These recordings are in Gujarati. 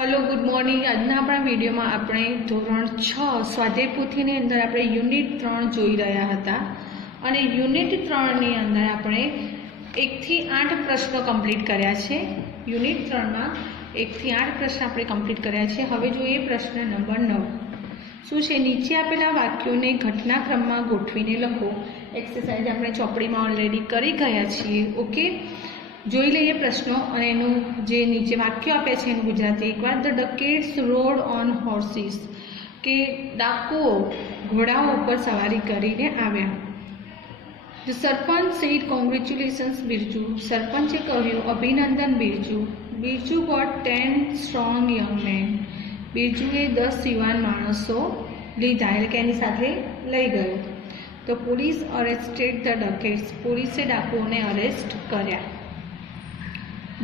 Hello good morning. આજના આપણા વિડીયોમાં આપણે ધોરણ 6 સ્વાધ્યાય પોથીની અંદર આપણે યુનિટ 3 જોઈ રહ્યા હતા અને યુનિટ 3 ની અંદર આપણે 1 થી 8 પ્રશ્નો કમ્પ્લીટ કર્યા છે। યુનિટ 3 માં 1 થી 8 પ્રશ્ન આપણે કમ્પ્લીટ કર્યા છે। હવે જોઈએ પ્રશ્ન નંબર 9 શું છે। નીચે આપેલા વાક્યોને ઘટનાક્રમમાં ગોઠવીને લખો। એક્સરસાઇઝ આપણે ચોપડીમાં ઓલરેડી કરી ગયા છીએ। ઓકે, જોઈ લઈએ પ્રશ્નો અને એનું જે નીચે વાક્યો આપ્યા છે એનું ગુજરાતી એકવાર। The dacoits rode on horses, કે ડાકુઓ ઘોડાઓ ઉપર સવારી કરીને આવ્યા। The sarpanch said congratulations Birju, સરપંચે કહ્યું અભિનંદન Birju. Birju got 10 strong young men, બિરજુએ 10 યુવાન માણસો લીધા એટલે કે એની સાથે લઈ ગયો। તો પોલીસ અરેસ્ટેડ ધ ડકેટ્સ, પોલીસે ડાકુઓને અરેસ્ટ કર્યા।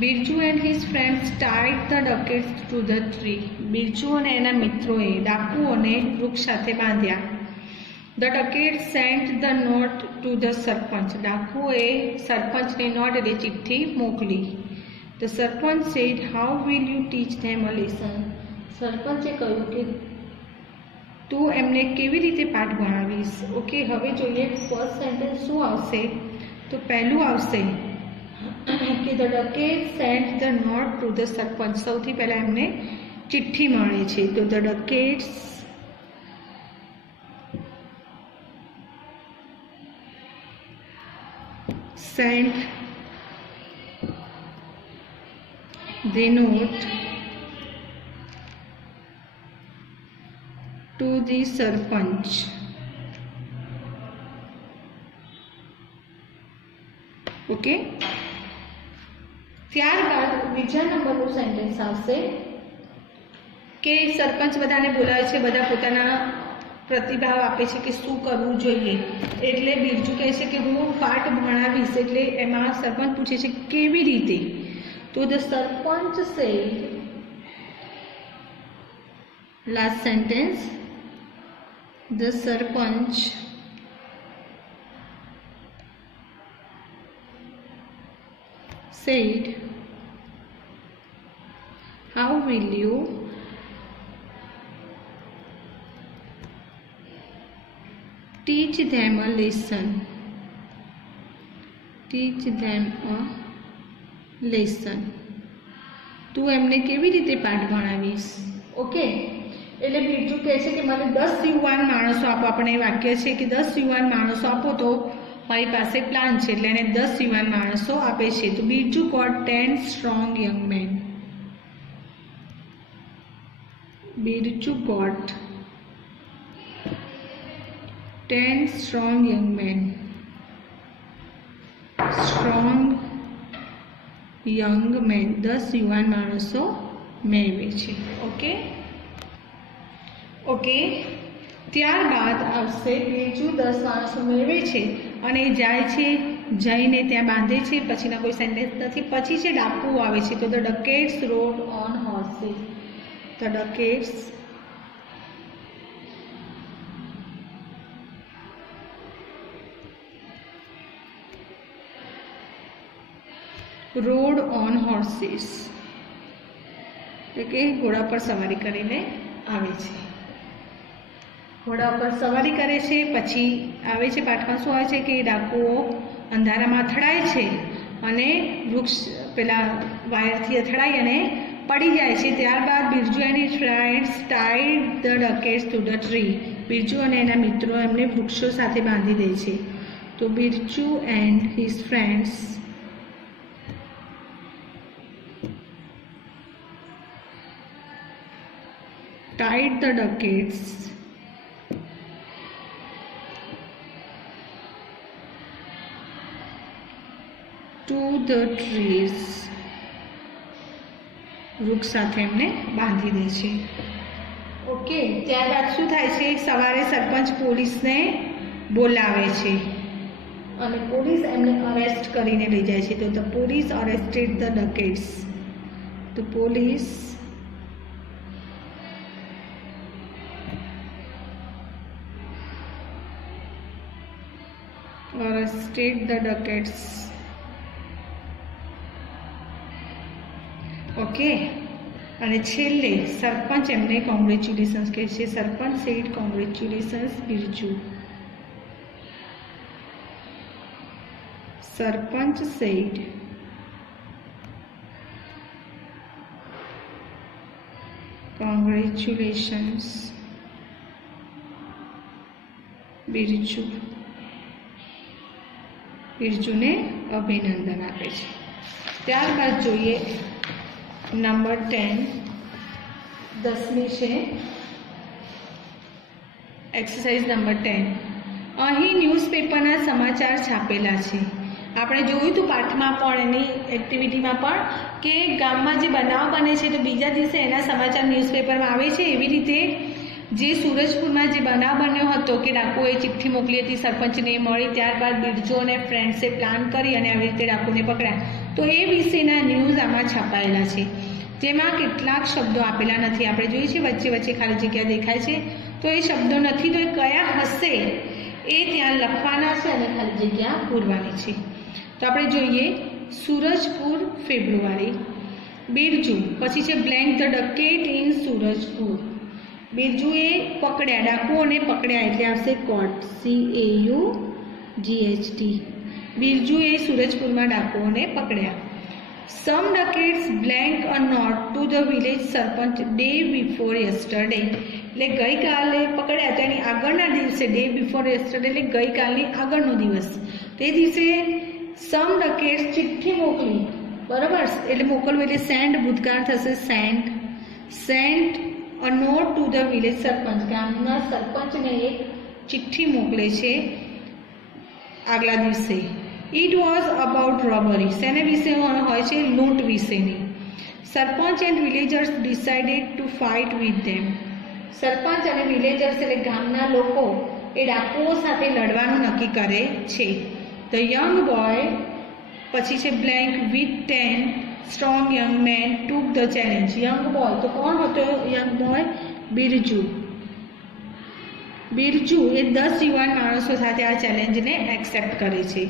Birju and his friends tied the dacoits to the tree, Birju અને એના મિત્રોએ ડાકુઓને વૃક્ષ સાથે બાંધ્યા। The dacoits sent the note to the sarpanch, ડાકુઓએ સરપંચને નોટ એટલે ચિઠ્ઠી મોકલી। The sarpanch said how will you teach them a lesson, સરપંચે કહ્યું કે તું એમને કેવી રીતે પાઠ ભણાવીશ। ઓકે, હવે જોઈએ ફર્સ્ટ સેન્ટેન્સ શું આવશે। તો પહેલું આવશે કે the dacoit sent the note to the sarpanch, સૌથી પહેલાં એમને ચિઠ્ઠી મળે છે। તો the dacoits sent the note to the sarpanch. Okay, ત્યારબાદ બીજા નંબરનું સેન્ટેન્સ આવશે કે સરપંચ બધાને બોલાવે છે, બધા પોતાના પ્રતિભાવ આપે છે કે શું કરવું જોઈએ। એટલે બિરજુ કહે છે કે હું પાઠ ભણાવીશ, એટલે એમાં સરપંચ પૂછે છે કેવી રીતે। તો the sarpanch said, last sentence, the sarpanch said how will you teach them a lesson, teach them a lesson, તું એમને કેવી રીતે પાઠ ભણાવીશ। ઓકે, એટલે બીજું કહે છે કે મને 10 યુવાન માણસો આપો। આપણે વાક્ય છે કે 10 યુવાન માણસો આપો તો મારી પાસે પ્લાન છે, એટલે એને 10 યુવાન માણસો આપે છે। તો Birju got 10 strong young man, Birju got 10 strong young man, strong young man 10 યુવાન માણસો મેળવે છે। ઓકે ઓકે, ત્યારબાદ આવશે બીજું 10 માણસો મેળવે છે અને જાય છે, જઈને ત્યાં બાંધે છે, પછીના કોઈ સેન્ટેન્સ નથી। પછી છે ડાકુ આવે છે। તો the dacoits rode on horses, the dacoits rode on horses, એટલે કે ઘોડા પર સવારી કરીને આવે છે। ઘોડા ઉપર સવારી કરે છે, પછી આવે છે પાઠમાં શું આવે છે કે ડાકુઓ અંધારામાં અથડાય છે અને વૃક્ષ પેલા વાયરથી અથડાઈ અને પડી જાય છે। ત્યારબાદ Birju and his friends tied the dacoits to the tree, Birju અને એના મિત્રો એમને વૃક્ષો સાથે બાંધી દે છે। તો Birju and his friends tied the ducats to the trees, વૃક્ષ સાથે એમને બાંધી દે છે। ઓકે, ત્યારબાદ શું થાય છે, સવારે સરપંચ પોલીસને બોલાવે છે અને પોલીસ એમને અરેસ્ટ કરીને લઈ જાય છે। તો ધ પોલીસ અરેસ્ટેડ ધ ડકેટ્સ, તો police arrested the ducats। Okay, અને છેલ્લે સરપંચ એમને કોંગ્રેચ્યુલેશન્સ કહે છે. સરપંચ સેડ કોંગ્રેચ્યુલેશન્સ બિરજુ. સરપંચ સેડ કોંગ્રેચ્યુલેશન્સ બિરજુ. બિરજુને અભિનંદન આપે છે. ત્યારબાદ જોઈએ નંબર 10, 10મી છે એક્સરસાઇઝ નંબર 10. અહીં ન્યૂઝપેપરના સમાચાર છાપેલા છે. આપણે જોયું હતું પાઠમાં પણ, એની એક્ટિવિટીમાં પણ, કે ગામમાં જે બનાવ બને છે તો બીજા દિવસે એના સમાચાર ન્યૂઝપેપરમાં આવે છે. એવી રીતે જે સુરજપુરમાં જે બનાવ બન્યો હતો કે ડાકુએ ચિઠ્ઠી મોકલી હતી સરપંચને મળી, ત્યારબાદ બિરજુ અને ફ્રેન્ડ્સે પ્લાન કરી અને આવી રીતે ડાકુને પકડ્યા, તો એ વિશેના ન્યૂઝ આમાં છપાયેલા છે. જેમાં કેટલાક શબ્દો આપેલા નથી. આપણે જોઈએ છીએ વચ્ચે વચ્ચે ખાલી જગ્યા દેખાય છે, તો એ શબ્દો નથી, તો એ કયા હશે એ ત્યાં લખવાના છે અને ખાલી જગ્યા પૂરવાની છે. તો આપણે જોઈએ સુરજપુર ફેબ્રુઆરી, બિરજુ, પછી છે blank the dacoit in Surajpur. બિરજુએ પકડ્યા, ડાકુઓને પકડ્યા એટલે આવશે કોટ, CAUGHT. બિરજુએ સુરજપુરમાં ડાકુઓને પકડ્યા. Some dacoits blank a note to the village sarpanch day before yesterday. એટલે ગઈકાલે પકડ્યા તેની આગળના દિવસે, ડે બિફોર યસ્ટરડે એટલે ગઈકાલની આગળનો દિવસ, તે દિવસે સમ ડકેટ્સ ચિઠ્ઠી મોકલી, બરાબર, એટલે મોકલવું એટલે સેન્ડ, ભૂતકાળ થશે sent. Sent a note to the village sarpanch, ગામના સરપંચને એક ચિઠ્ઠી મોકલે છે આગલા દિવસે. ઇટ વોઝ અબાઉટ રોબરી, શેને વિશે હોય છે? લૂંટ વિશેની. Sarpanch and villagers decided to fight with them. Sarpanch અને વિલેજર્સ એટલે ગામના લોકો એ ડાકુઓ સાથે લડવાનું નક્કી કરે છે. ધ યંગ બોય, પછી છે blank with 10 strong young men took the challenge. Young boy તો કોણ હતો? Young boy Birju. બિરજુ એ 10 યુવાન માણસો સાથે આ ચેલેન્જને એક્સેપ્ટ કરે છે.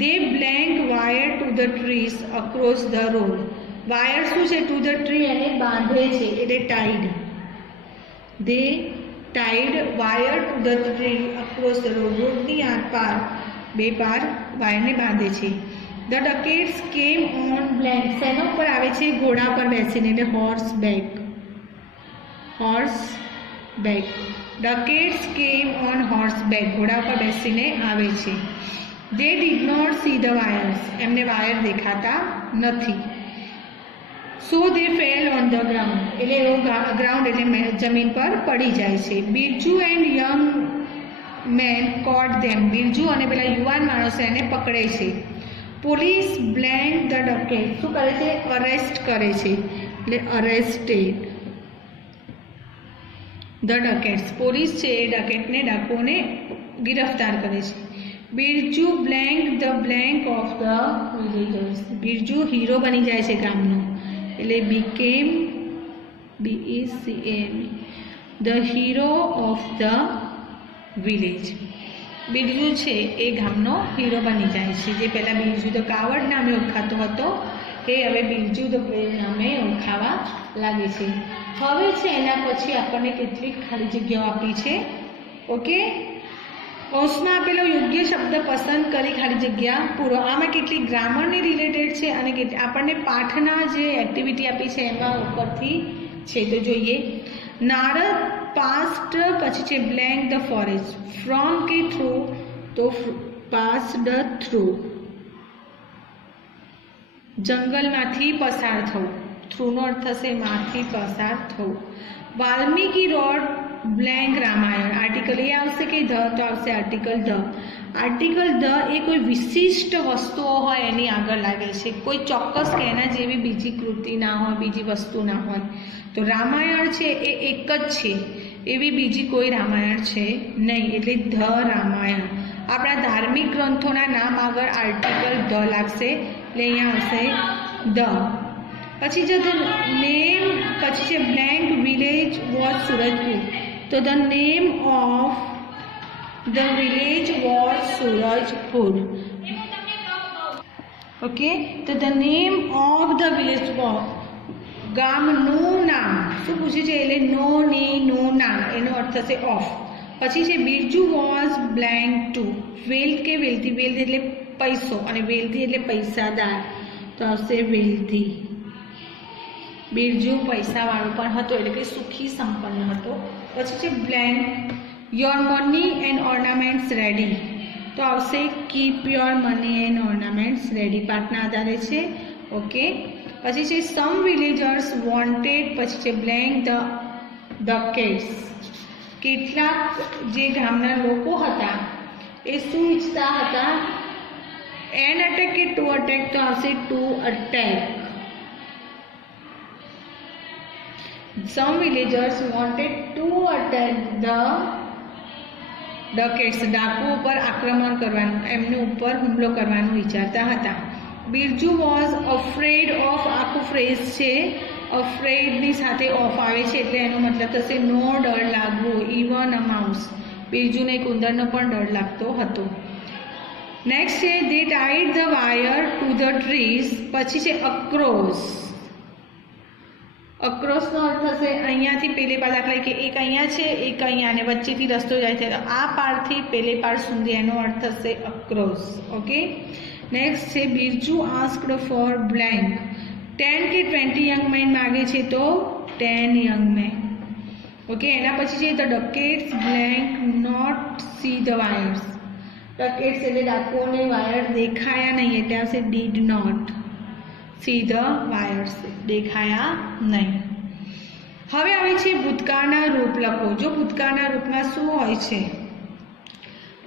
They blank wire to the trees across the road. Wire શું છે? ટુ ધ ટ્રી, એને બાંધે છે એટલે tied. They tied wire to the tree across the road. રોડની આરપાર, બે પાર વાયરને બાંધે છે. ધ ડકેટ્સ કેમ ઓન બ્લેન્ક, શેના ઉપર આવે છે? ઘોડા પર બેસીને એટલે horse back. Horse back. Dacoits came on horse back, ઘોડા પર બેસીને આવે છે. They did not see the wires, એમને વાયર દેખાતા નથી. So they fell on the ground, એટલે એવું ગ્રાઉન્ડ એટલે જમીન પર પડી જાય છે. Birju and young men caught them. Birju અને પેલા યુવાન માણસો એને પકડે છે. પોલીસ બ્લેન્ક ધ ડકેટ, શું કરે છે? અરેસ્ટ કરે છે એટલે અરેસ્ટેડ ધ ડકેટ્સ. પોલીસ છે એ ડકેટને, ડાકુઓને ગિરફ્તાર કરે છે. Birju blank the blank of the villagers. Birju hero બની જાય છે ગામનો એટલે became, BECAM, the hero of the village. Birju છે એ ગામનો હીરો બની જાય છે. જે પહેલાં બિરજુ ધ કાવડ નામે ઓળખાતો હતો એ હવે બિરજુ ધ બ્રેવ નામે ઓળખાવા લાગે છે. હવે છે એના પછી આપણને કેટલીક ખાલી જગ્યાઓ આપી છે. ઓકે, કૌંસમાં આપેલો યોગ્ય શબ્દ પસંદ કરી ખાલી જગ્યા પૂરો. આમાં કેટલીક ગ્રામરની રિલેટેડ છે અને આપણને પાઠના જે એક્ટિવિટી આપી છે એમાં ઉપરથી છે. તો જોઈએ, નારદ પાસ્ડ, પછી છે બ્લેન્ક ધ ફોરેસ્ટ. ફ્રોમ કે થ્રુ, તો પાસ્ડ થ્રુ. જંગલમાંથી પસાર થવું, થ્રુનો અર્થ થશે માંથી પસાર થવું. Valmiki wrote blank Ramayana. Article a આવશે કે ધ, તો આવશે આર્ટિકલ ધ. આર્ટિકલ ધ એ કોઈ વિશિષ્ટ વસ્તુઓ હોય એની આગળ લાગે છે, કોઈ ચોક્કસ કે એના જેવી બીજી કૃતિ ના હોય, બીજી વસ્તુ ના હોય. તો રામાયણ છે એ એક જ છે, એવી બીજી કોઈ રામાયણ છે નહીં, એટલે ધ રામાયણ. આપણા ધાર્મિક ગ્રંથોના નામ આગળ આર્ટિકલ ધ લાગશે એટલે અહીંયા આવશે ધ. પછી જો ધ નેમ, પછી છે બ્લેન્ક વિલેજ વોઝ સુરજપુર. તો the name of the village was Surajpur. Okay, તો the name of the village ગામનું નામ શું પૂછ્યું છે એટલે નો ની નું નામ એનો અર્થ થશે ઓફ. પછી છે Birju was blank to wealth કે વેલ્થી વેલ્થ એટલે પૈસો અને વેલ્થી એટલે પૈસાદાર તો આવશે વેલ્થી. બિરજુ પૈસાવાળો પણ હતો એટલે કે સુખી સંપન્ન હતો. પછી છે blank your money and ornaments ready તો આવશે keep your money and ornaments ready પાઠના આધારે છે. ઓકે. પછી છે સમ વિલેજર્સ વોન્ટેડ પછી છે બ્લેન્ક ધ ડકેટ્સ કેટલાક જે ગામના લોકો હતા એ શું ઈચ્છતા હતા એન અટેક કે ટુ અટેક તો આવશે to attack. Some villagers wanted to attack the dacoits ડાકુઓ પર આક્રમણ કરવાનું એમની ઉપર હુમલો કરવાનું વિચારતા હતા. બિરજુ વોઝ અફ્રેડ ઓફ આખું ફ્રેઝ છે અફ્રેડની સાથે ઓફ આવે છે એટલે એનો મતલબ થશે નો ડર લાગવો ઇવન અ માઉસ બિરજુને એક ઉંદરનો પણ ડર લાગતો હતો. નેક્સ્ટ છે they tied the wire to the trees પછી છે અક્રોસ. અક્રોસનો અર્થ થશે અહીંયાથી પેલે પાર દાખલા કે એક અહીંયા છે એક અહીંયા અને વચ્ચેથી રસ્તો જાય છે તો આ પારથી પેલે પાર સુધી એનો અર્થ થશે અક્રોસ. ઓકે. નેક્સ્ટ છે બિરજુ આસ્ક્ડ ફોર બ્લેન્ક 10 કે 20 યંગ મેન માગે છે તો 10 યંગ મેન. ઓકે. એના પછી છે the dacoits blank not see the wires dacoits એટલે ડાકુઓને વાયર દેખાયા નહીં એટલે આવશે did not see the wires દેખાયા નહીં. હવે આવે છે ભૂતકાળના રૂપ લખો. જો ભૂતકાળના રૂપમાં શું હોય છે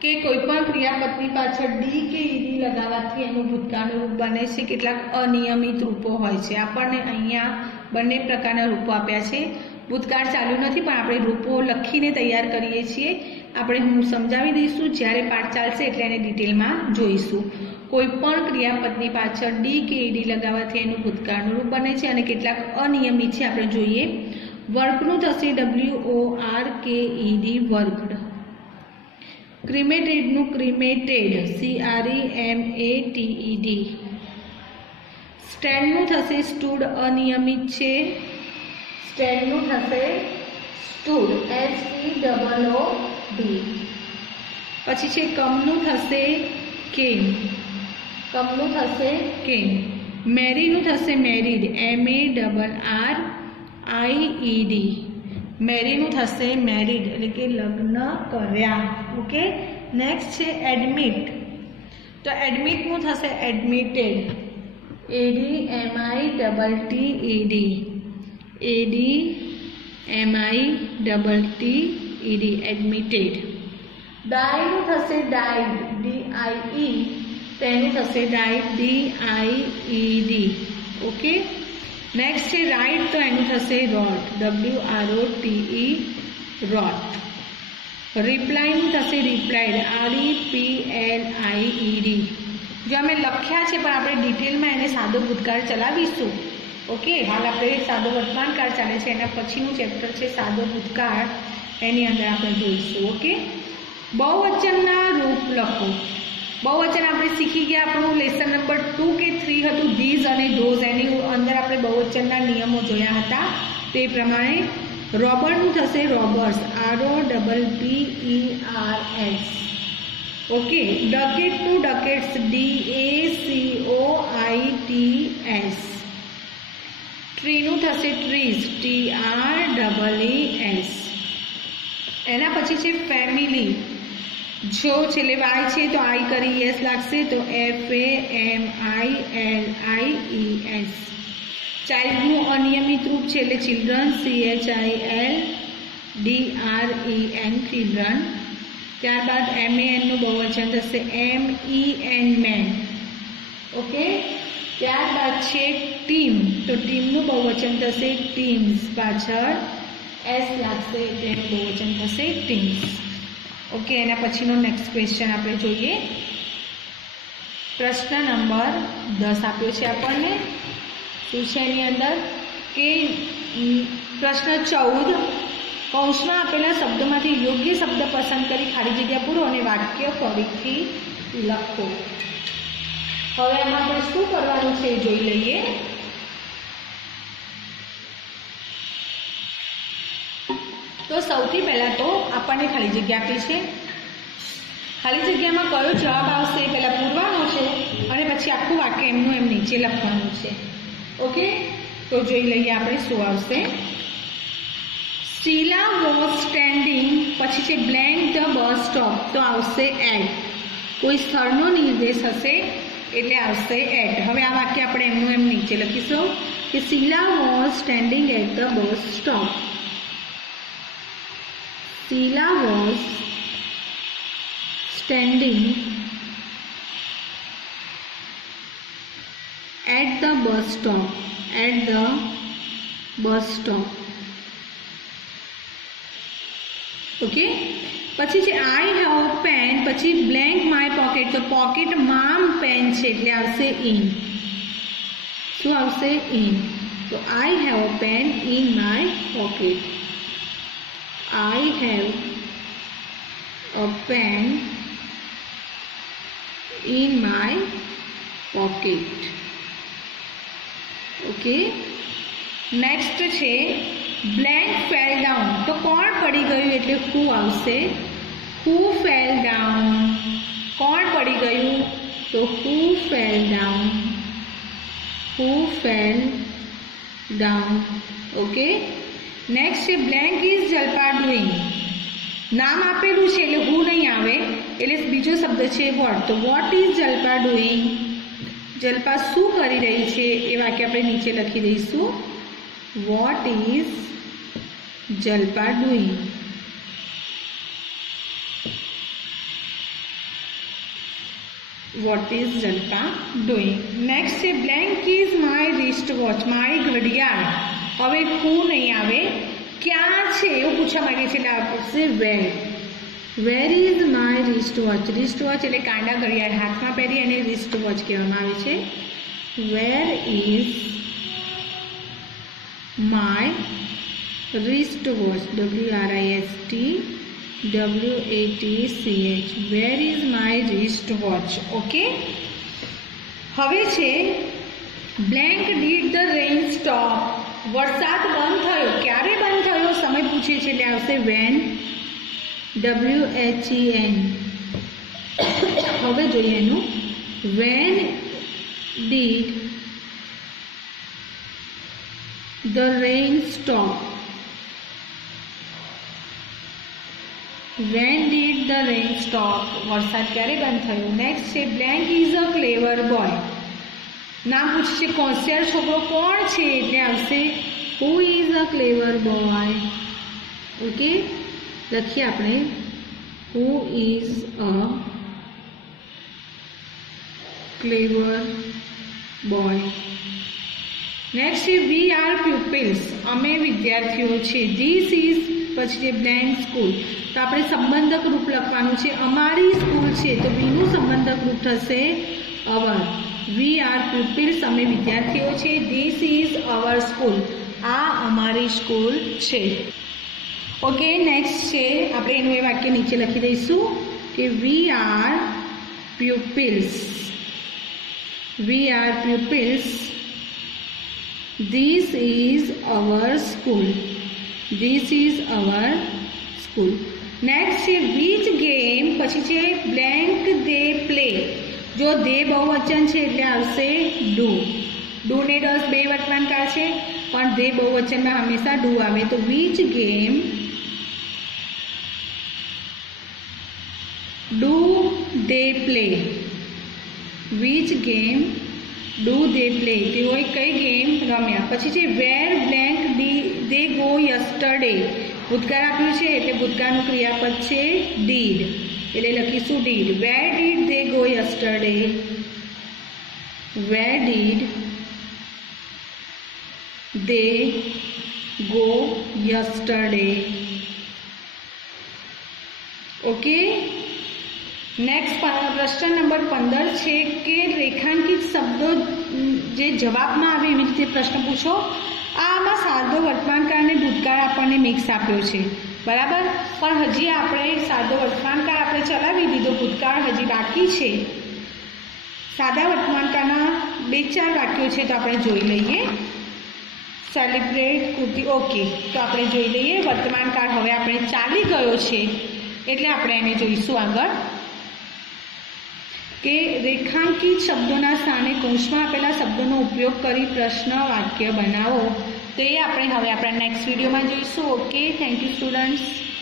કે કોઈ પણ ક્રિયાપદની પાછળ ડી કે ઈડી લગાવવાથી એનું ભૂતકાળનું રૂપ બને છે. કેટલાક અનિયમિત રૂપો હોય છે. આપણને અહીંયા બંને પ્રકારના રૂપો આપ્યા છે. ભૂતકાળ ચાલુ નથી પણ આપણે રૂપો લખીને તૈયાર કરીએ છીએ. આપણે હું સમજાવી દઈશું જ્યારે પાઠ ચાલશે એટલે એને ડિટેલમાં જોઈશું. કોઈ પણ ક્રિયાપદની પાછળ ડી કે ઈડી લગાવવાથી એનું ભૂતકાળનું રૂપ બને છે અને કેટલાક અનિયમિત છે આપણે જોઈએ. વર્કનું થશે WORKED વર્કડ. ક્રિમેટેડનું ક્રિમેટેડ CREMATED. સ્ટેન્ડનું થશે સ્ટૂડ અનિયમિત છે સ્ટેન્ડનું થશે સ્ટૂડ STOOD. પછી છે કમનું થશે કેમ કમનું થશે કેમ. મેરીનું થશે મેરીડ MARRIED. મેરીનું થશે મેરીડ એટલે કે લગ્ન કર્યા. ઓકે. નેક્સ્ટ છે એડમિટ તો એડમિટનું થશે એડમિટેડ ADMITTED એડમિટેડ. ડાઈનું થશે ડાઈડ DIE તેનું થશે ડાઈડ DIED. ઓકે. નેક્સ્ટ છે રાઇટ તો એનું થશે રોટ WROTE રોટ. રિપ્લાયનું થશે રિપ્લાઇડ REPLIED. જો અમે લખ્યા છે પણ આપણે ડિટેલમાં એને સાદો ભૂતકાળ ચલાવીશું. ઓકે. હાલ આપણે સાદો વર્તમાનકાળ ચાલે છે એના પછીનું ચેપ્ટર છે સાદો ભૂતકાળ એની અંદર આપણે જોઈશું. ઓકે. બહુવચનના રૂપ લખો. બહુવચન આપણે શીખી ગયા. આપણું લેસન નંબર 2 કે 3 હતું ધીઝ અને ધોઝ એની અંદર આપણે બહુવચનના નિયમો જોયા હતા. તે પ્રમાણે રોબર્ટનું થશે રોબર્સ ROPPERS. ઓકે. ડકેટનું ડકેટ્સ DACOITS. ટ્રીનું થશે ટ્રીઝ TREES. એના પછી છે ફેમિલી. જો છેલ્લે વાય છે તો આઈ કરી યસ લાગશે તો FAMILIES. ચાઇલ્ડનું અનિયમિત રૂપ છે એટલે ચિલ્ડ્રન CHILDREN ચિલ્ડ્રન. ત્યારબાદ MANનું બહુવચન થશે MEN મેન. ઓકે. ત્યારબાદ છે ટીમ તો ટીમનું બહુવચન થશે ટીમ્સ પાછળ S લાગશે તેનું બહુવચન થશે ટીમ્સ. ઓકે. એના પછીનો નેક્સ્ટ ક્વેશ્ચન આપણે જોઈએ. પ્રશ્ન નંબર 10 આપ્યો છે આપણને. શું છે એની અંદર કે પ્રશ્ન 14 કૌંસમાં આપેલા શબ્દોમાંથી યોગ્ય શબ્દ પસંદ કરી ખાલી જગ્યા પૂરો અને વાક્ય ફરીથી લખો. હવે આમાં આપણે શું કરવાનું છે જોઈ લઈએ. तो સૌથી પહેલાં તો આપણને ખાલી જગ્યા આપી છે. ખાલી જગ્યામાં કયો જવાબ આવશે એ પહેલાં પૂરવાનો છે અને પછી આખું વાક્ય એમનું એમ નીચે લખવાનું છે. ઓકે, તો જોઈ લઈએ આપણે શું આવશે. શીલા વોઝ સ્ટેન્ડિંગ, પછી છે બ્લેન્ક ધ બસ સ્ટોપ, તો આવશે એટ. કોઈ સ્થળનો નિર્દેશ હશે એટલે આવશે એટ. હવે આ વાક્ય આપણે એમનું એમ નીચે લખીશું કે Sheela was standing at the bus stop. Sheela was standing at the bus stop. At the bus stop. Okay, પછી છે આઈ હેવ પેન, પછી બ્લેન્ક માય પોકેટ, તો પોકેટમાં પેન છે એટલે આવશે ઇન. શું આવશે? ઇન. તો I have a pen in my pocket. I have a pen in my pocket. Okay, next છે બ્લેન્ક ફેલ ડાઉન, તો કોણ પડી ગયું એટલે હુ આવશે. હુ ફેલ ડાઉન, કોણ પડી ગયું તો હુ ફેલ ડાઉન. હુ ફેલ ડાઉન. ઓકે, નેક્સ્ટ છે બ્લેન્ક ઇઝ જલ્પા ડુઈંગ. નામ આપેલું છે એટલે હુ નહીં આવે એટલે બીજો શબ્દ છે વોટ, તો vote is Jalpa doing. Jalpa શું કરી રહી છે એ વાક્ય આપણે નીચે લખી દઈશું. What is Jalpa doing. What is Jalpa doing. Next છે blank is my wrist watch, મારી ઘડિયાળ. હવે હું નહીં આવે, ક્યાં છે એવું પૂછવા માંગે છે એટલે આવશે where. Where is my wrist watch. Wrist watch એટલે કાંડા ઘડિયાળ હાથમાં પહેરી અને રિસ્ટ વોચ કહેવામાં આવે છે. વેર is my wrist watch. WRISTWATCH. Wear is my wrist watch. Okay, હવે છે blank did the rain stop. વરસાદ બંધ થયો, ક્યારે બંધ થયો સમય પૂછે છે એટલે આવશે વેન. WHEN. હવે જોઈએ એનું. When did the rain stop. When did the rain stop. વરસાદ ક્યારે બંધ થયો. નેક્સ્ટ છે blank is a clever boy. નામ પૂછશે હોશિયાર છોકરો કોણ છે એટલે આવશે who is a clever boy. Okay, લખીએ આપણે who is a clever boy. Next છે વી આર પ્યુપિલ્સ. અમે વિદ્યાર્થીઓ છે. ધીસ ઇઝ, પછી છે બ્લેન્ક સ્કૂલ, તો આપણે સંબંધક રૂપ લખવાનું છે. અમારી સ્કૂલ છે તો વીનું સંબંધક રૂપ થશે અવર. વી આર પ્યુપિલ્સ, અમે વિદ્યાર્થીઓ છે. ધીસ ઇઝ અવર સ્કૂલ, આ અમારી સ્કૂલ છે. ઓકે, નેક્સ્ટ છે આપણે એનું એ વાક્ય નીચે લખી દઈશું કે we are pupils. We are pupils. This is our school. This is our school. Next છે વિચ ગેમ, પછી છે બ્લેન્ક દે પ્લે. જો દે બહુવચન છે એટલે આવશે ડુ. ડુ ને ડસ બે વર્તમાનકાળ છે પણ દે બહુવચનમાં હંમેશા ડુ આવે. તો which game do they play. Which game do they play. તેઓએ કઈ ગેમ રમ્યા. પછી છે વેર બ્લેન્ક દે ગો યસ્ટરડે. ભૂતકાળ આપ્યું છે એટલે ભૂતકાળનું ક્રિયાપદ છે ડીડ એટલે લખીશું did. Where did they go yesterday. Where did they go yesterday. Okay, next પ્રશ્ન નંબર 15 છે કે રેખાંકિત શબ્દો જે જવાબમાં આવે એવી રીતે પ્રશ્ન પૂછો. આમાં સાદો વર્તમાનકાળ અને ભૂતકાળ આપણને મિક્સ આપ્યો છે, બરાબર, પણ હજી આપણે સાદો વર્તમાનકાળ આપણે ચલાવી દીધો, ભૂતકાળ હજી બાકી છે. સાદા વર્તમાનકાળના 2-4 વાક્યો છે તો આપણે જોઈ લઈએ. સેલિબ્રેટ કૃતિ ઓકે, તો આપણે જોઈ લઈએ વર્તમાન કાળ હવે આપણે ચાલી ગયો છે એટલે આપણે એને જોઈશું આગળ કે રેખાંકિત શબ્દોના સ્થાને કૌંસમાં આપેલા શબ્દોનો ઉપયોગ કરી પ્રશ્ન વાક્ય બનાવો. તો એ આપણે હવે આપણા નેક્સ્ટ વિડીયોમાં જોઈશું. Okay, thank you students.